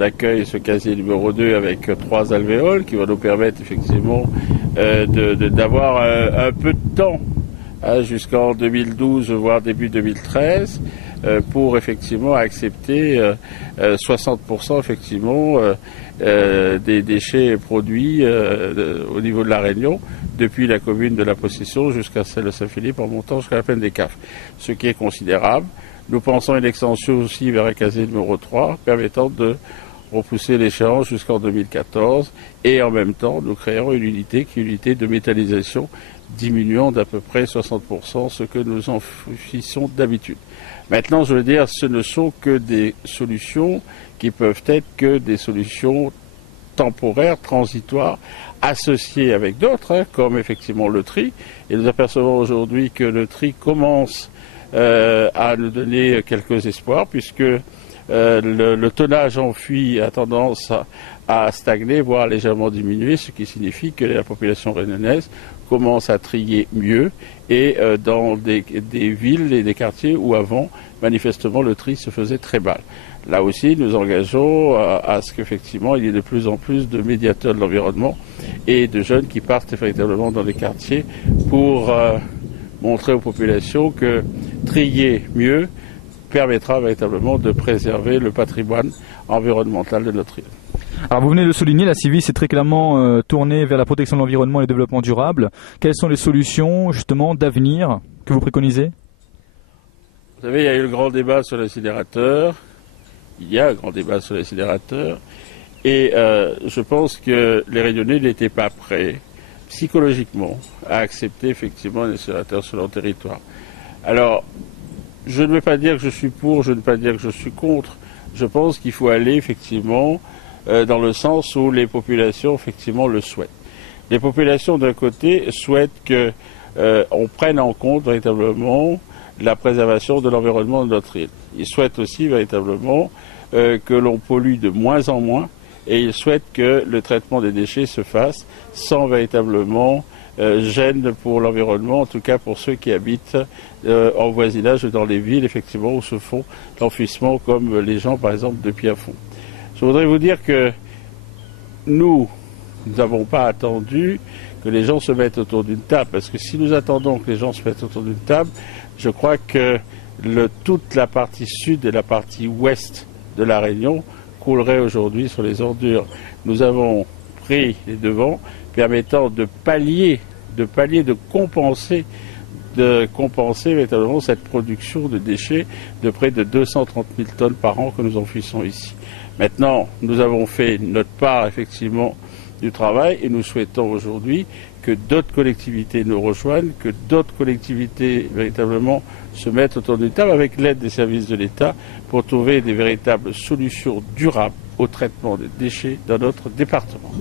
on accueille ce casier numéro 2 avec 3 alvéoles qui va nous permettre effectivement d'avoir un peu de temps jusqu'en 2012 voire début 2013 pour effectivement accepter 60% effectivement des déchets produits au niveau de la Réunion depuis la commune de la Possession jusqu'à celle de Saint-Philippe en montant jusqu'à la plaine des Cafres, ce qui est considérable. Nous pensons à une extension aussi vers un casier numéro 3 permettant de repousser l'échéance jusqu'en 2014 et en même temps nous créerons une unité qui est une unité de méthanisation diminuant d'à peu près 60% ce que nous en fissons d'habitude. Maintenant, je veux dire, ce ne sont que des solutions qui peuvent être que des solutions temporaires, transitoires, associées avec d'autres, comme effectivement le tri. Et nous apercevons aujourd'hui que le tri commence à nous donner quelques espoirs, puisque le tonnage enfui a tendance à stagner, voire légèrement diminuer, ce qui signifie que la population réunionnaise commence à trier mieux et dans des villes et des quartiers où avant, manifestement, le tri se faisait très mal. Là aussi, nous engageons à ce qu'effectivement, il y ait de plus en plus de médiateurs de l'environnement et de jeunes qui partent véritablement dans les quartiers pour montrer aux populations que trier mieux permettra véritablement de préserver le patrimoine environnemental de notre île. Alors vous venez de le souligner, la Civis est très clairement tournée vers la protection de l'environnement et le développement durable. Quelles sont les solutions justement d'avenir que vous préconisez? Vous savez, il y a eu le grand débat sur l'incinérateur. Il y a un grand débat sur l'incinérateur. Et je pense que les Réunionnais n'étaient pas prêts psychologiquement à accepter effectivement un incinérateur sur leur territoire. Alors, je ne veux pas dire que je suis pour, je ne veux pas dire que je suis contre. Je pense qu'il faut aller effectivement dans le sens où les populations effectivement le souhaitent. Les populations d'un côté souhaitent que on prenne en compte véritablement la préservation de l'environnement de notre île. Ils souhaitent aussi véritablement que l'on pollue de moins en moins et ils souhaitent que le traitement des déchets se fasse sans véritablement gêne pour l'environnement, en tout cas pour ceux qui habitent en voisinage dans les villes, effectivement, où se font l'enfouissement, comme les gens, par exemple, de Pierrefonds. Je voudrais vous dire que nous n'avons pas attendu que les gens se mettent autour d'une table, parce que si nous attendons que les gens se mettent autour d'une table, je crois que toute la partie sud et la partie ouest de la Réunion coulerait aujourd'hui sur les ordures. Nous avons pris les devants permettant de compenser véritablement cette production de déchets de près de 230 000 tonnes par an que nous enfouissons ici. Maintenant, nous avons fait notre part effectivement du travail et nous souhaitons aujourd'hui que d'autres collectivités nous rejoignent, que d'autres collectivités véritablement se mettent autour d'une table avec l'aide des services de l'État pour trouver des véritables solutions durables au traitement des déchets dans notre département.